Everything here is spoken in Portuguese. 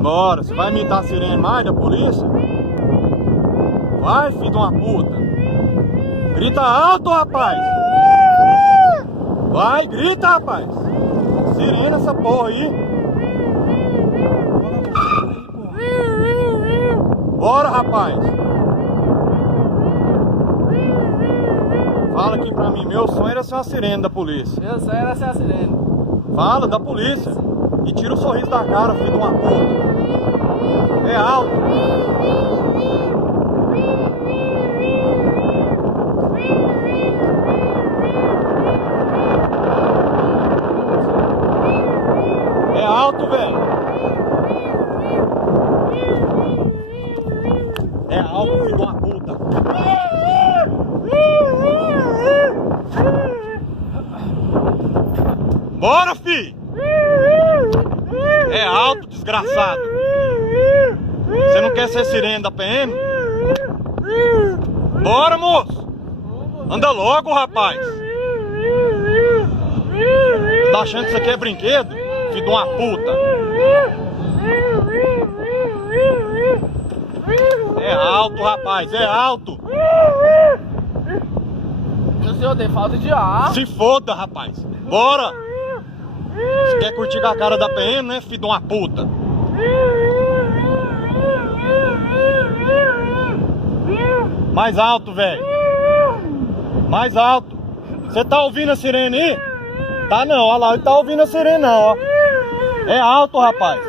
Bora, você vai imitar a sirene mais da polícia? Vai, filho de uma puta. Grita alto, rapaz. Vai, grita, rapaz. Sirene essa porra aí. Bora, rapaz. Fala aqui pra mim, meu sonho era ser uma sirene da polícia. Meu sonho era ser a sirene. Fala, da polícia. E tira o sorriso da cara, filho de uma puta. É alto. É alto, velho. É alto, filho de uma puta. Bora, fi! É alto, desgraçado. Você não quer ser sirene da PM? Bora, moço! Anda logo, rapaz! Tá achando que isso aqui é brinquedo? Filho de uma puta! É alto, rapaz, é alto! O senhor tem falta de ar. Se foda, rapaz! Bora! Você quer curtir com a cara da PM, né, filho de uma puta? Mais alto, velho! Mais alto! Você tá ouvindo a sirene aí? Tá não, olha lá, ele tá ouvindo a sirene não, ó. É alto, rapaz!